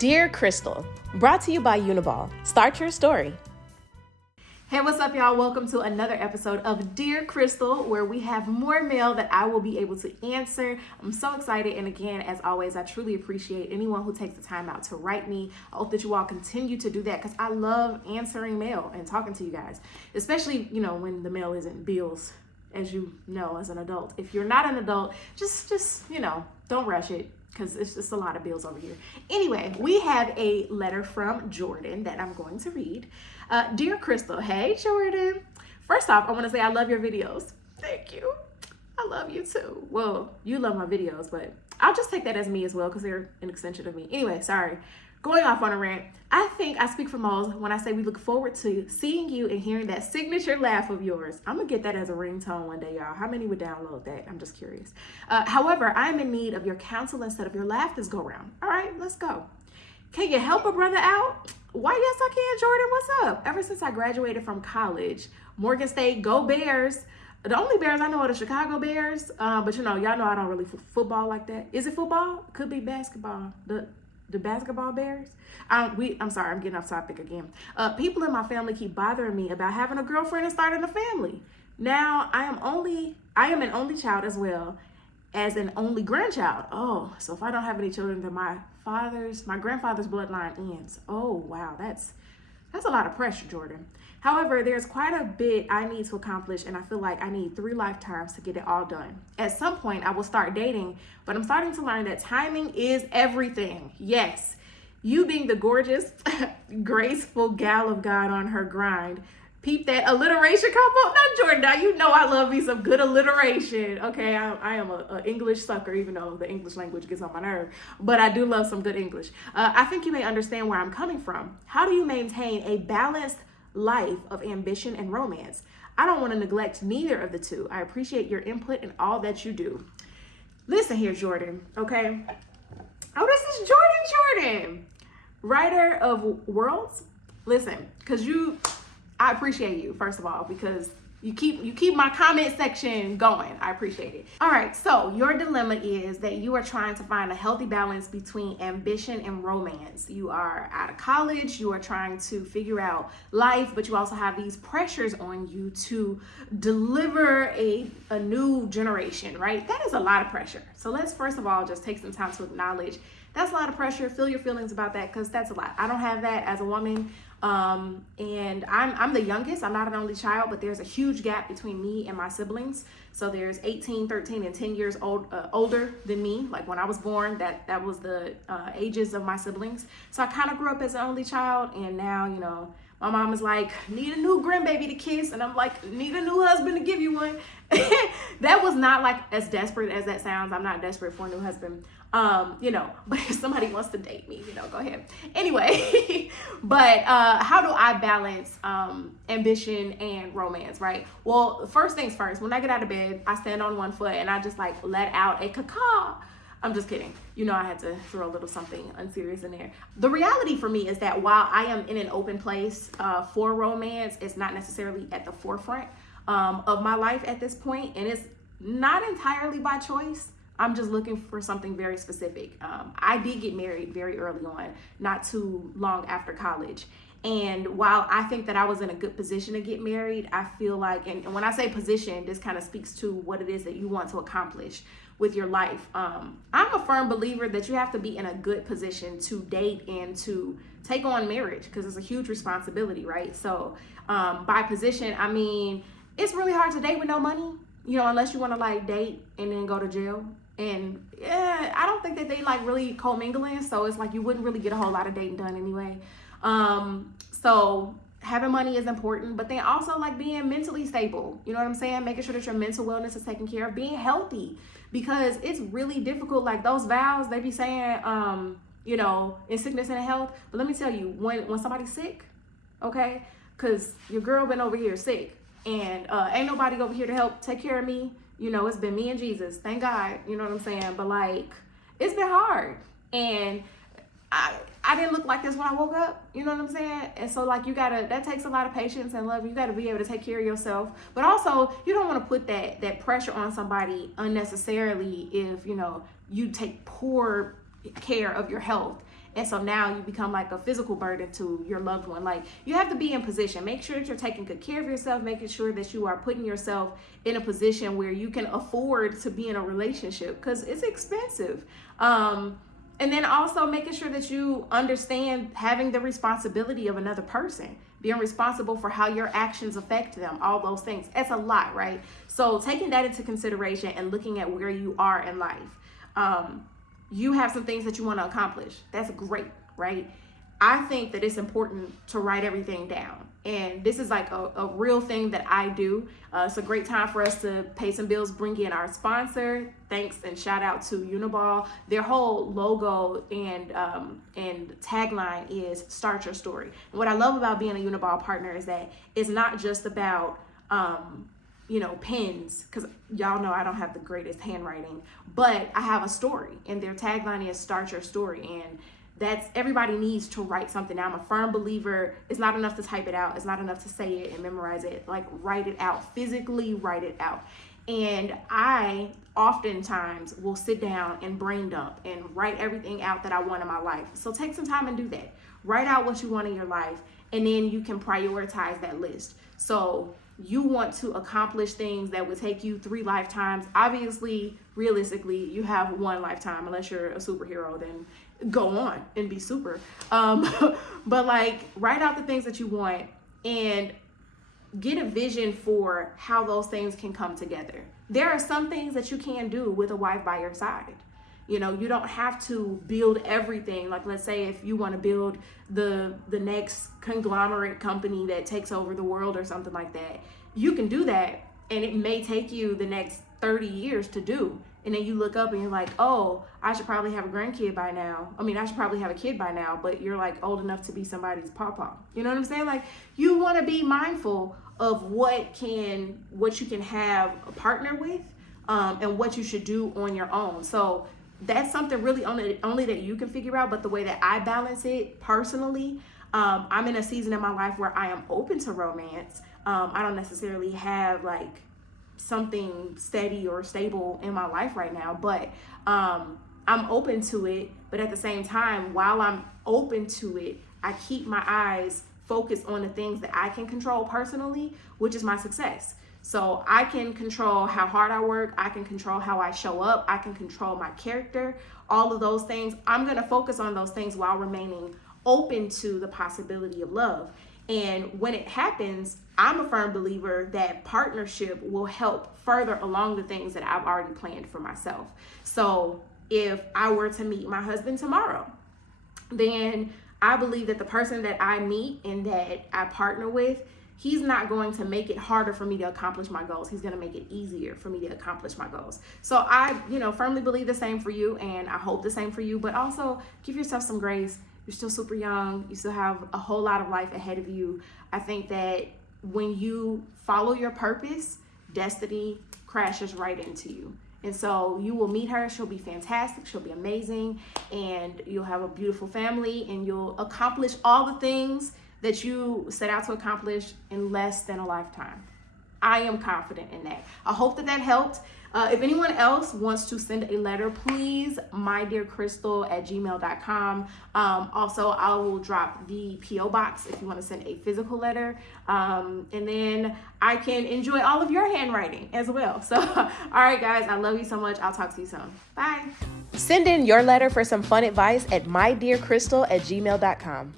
Dear Christal, brought to you by Uniball. Start your story. Hey, what's up, y'all? Welcome to another episode of Dear Christal, where we have more mail that I will be able to answer. I'm so excited, and again, as always, I truly appreciate anyone who takes the time out to write me. I hope that you all continue to do that because I love answering mail and talking to you guys, especially, when the mail isn't bills, as you know, as an adult. If you're not an adult, just don't rush it, because it's just a lot of bills over here. Anyway, we have a letter from Jordan that I'm going to read. Dear Christal, hey Jordan. First off, I want to say I love your videos. Thank you. I love you too. Well, you love my videos, but I'll just take that as me as well because they're an extension of me. Anyway, sorry. Going off on a rant, I think I speak for most when I say we look forward to seeing you and hearing that signature laugh of yours. I'm going to get that as a ringtone one day, y'all. How many would download that? I'm just curious. However, I'm in need of your counsel instead of your laugh this go round. All right, let's go. Can you help a brother out? Why, yes, I can, Jordan. What's up? Ever since I graduated from college, Morgan State, go Bears. The only Bears I know are the Chicago Bears. But y'all know I don't really football like that. Is it football? Could be basketball. The basketball Bears? I'm sorry, I'm getting off topic again. People in my family keep bothering me about having a girlfriend and starting a family. Now, I am an only child as well as an only grandchild. Oh, so if I don't have any children, then my grandfather's bloodline ends. Oh, wow, that's a lot of pressure, Jordan. However, there's quite a bit I need to accomplish, and I feel like I need 3 lifetimes to get it all done. At some point, I will start dating, but I'm starting to learn that timing is everything. Yes, you being the gorgeous, graceful gal of God on her grind. Peep that alliteration combo. Not Jordan, now you know I love me some good alliteration. Okay, I am an English sucker, even though the English language gets on my nerve. But I do love some good English. I think you may understand where I'm coming from. How do you maintain a balanced life of ambition and romance? I don't want to neglect neither of the two. I appreciate your input and all that you do. Listen here, Jordan, okay? Oh, this is Jordan, writer of Worlds. Listen, because I appreciate you, first of all, because you keep my comment section going. I appreciate it. All right, so your dilemma is that you are trying to find a healthy balance between ambition and romance. You are out of college, you are trying to figure out life, but you also have these pressures on you to deliver a new generation, right? That is a lot of pressure. So let's first of all just take some time to acknowledge that's a lot of pressure. Feel your feelings about that, because that's a lot. I don't have that as a woman. And I'm the youngest. I'm not an only child, but there's a huge gap between me and my siblings. So there's 18, 13, and 10 years older than me. Like when I was born, that was the ages of my siblings. So I kind of grew up as an only child, and now, my mom is like, need a new grandbaby to kiss, and I'm like, need a new husband to give you one. That was not like as desperate as that sounds. I'm not desperate for a new husband. But if somebody wants to date me, go ahead. Anyway, but how do I balance ambition and romance, right? Well, first things first, when I get out of bed, I stand on one foot and I just let out a caw. I'm just kidding. I had to throw a little something unserious in there. The reality for me is that while I am in an open place for romance, it's not necessarily at the forefront of my life at this point, and it's not entirely by choice. I'm just looking for something very specific. I did get married very early on, not too long after college. And while I think that I was in a good position to get married, I feel like, and when I say position, this kind of speaks to what it is that you want to accomplish with your life. I'm a firm believer that you have to be in a good position to date and to take on marriage, because it's a huge responsibility, right? So by position, I mean, it's really hard to date with no money, unless you want to date and then go to jail. And I don't think that they really commingling, so it's you wouldn't really get a whole lot of dating done anyway. So having money is important, but then also being mentally stable. You know what I'm saying? Making sure that your mental wellness is taken care of, being healthy, because it's really difficult. Those vows they be saying, in sickness and in health. But let me tell you, when somebody's sick, okay, because your girl been over here sick, and ain't nobody over here to help take care of me. It's been me and Jesus, thank God, you know what I'm saying? But it's been hard, and I didn't look like this when I woke up, you know what I'm saying? And so that takes a lot of patience and love. You gotta be able to take care of yourself, but also you don't want to put that pressure on somebody unnecessarily if you take poor care of your health And so now you become like a physical burden to your loved one. Like, you have to be in position. Make sure that you're taking good care of yourself, making sure that you are putting yourself in a position where you can afford to be in a relationship, because it's expensive. And then also making sure that you understand having the responsibility of another person, being responsible for how your actions affect them, all those things. It's a lot, right? So taking that into consideration and looking at where you are in life. You have some things that you want to accomplish. That's great, right? I think that it's important to write everything down. And this is like a real thing that I do. It's a great time for us to pay some bills, bring in our sponsor. Thanks and shout out to Uniball. Their whole logo and tagline is start your story. And what I love about being a Uniball partner is that it's not just about pens, because y'all know I don't have the greatest handwriting, but I have a story, and their tagline is start your story. And everybody needs to write something down. I'm a firm believer. It's not enough to type it out. It's not enough to say it and memorize it. Like, write it out, physically write it out. And I oftentimes will sit down and brain dump and write everything out that I want in my life. So take some time and do that. Write out what you want in your life, and then you can prioritize that list. So you want to accomplish things that would take you 3 lifetimes. Obviously, realistically, you have 1 lifetime. Unless you're a superhero, then go on and be super. But like, write out the things that you want and get a vision for how those things can come together. There are some things that you can do with a wife by your side. You don't have to build everything. Like, let's say if you want to build the next conglomerate company that takes over the world or something like that, you can do that, and it may take you the next 30 years to do. And then you look up and you're like, oh, I should probably have a grandkid by now. I should probably have a kid by now, but you're like old enough to be somebody's pawpaw. You know what I'm saying? Like, you want to be mindful of what you can have a partner with, and what you should do on your own. So that's something really only that you can figure out. But the way that I balance it personally, I'm in a season in my life where I am open to romance. I don't necessarily have like something steady or stable in my life right now, but I'm open to it. But at the same time, while I'm open to it, I keep my eyes focused on the things that I can control personally, which is my success. So I can control how hard I work. I can control how I show up. I can control my character, all of those things. I'm going to focus on those things while remaining open to the possibility of love. And when it happens, I'm a firm believer that partnership will help further along the things that I've already planned for myself. So if I were to meet my husband tomorrow, then I believe that the person that I meet and that I partner with, he's not going to make it harder for me to accomplish my goals. He's going to make it easier for me to accomplish my goals. So I, firmly believe the same for you, and I hope the same for you, but also give yourself some grace. You're still super young. You still have a whole lot of life ahead of you. I think that when you follow your purpose, destiny crashes right into you. And so you will meet her. She'll be fantastic. She'll be amazing. And you'll have a beautiful family, and you'll accomplish all the things that you set out to accomplish in less than a lifetime. I am confident in that. I hope that helped. If anyone else wants to send a letter, please, mydearchristal@gmail.com. Also, I will drop the P.O. box if you want to send a physical letter. And then I can enjoy all of your handwriting as well. So, all right, guys, I love you so much. I'll talk to you soon. Bye. Send in your letter for some fun advice at mydearchristal@gmail.com.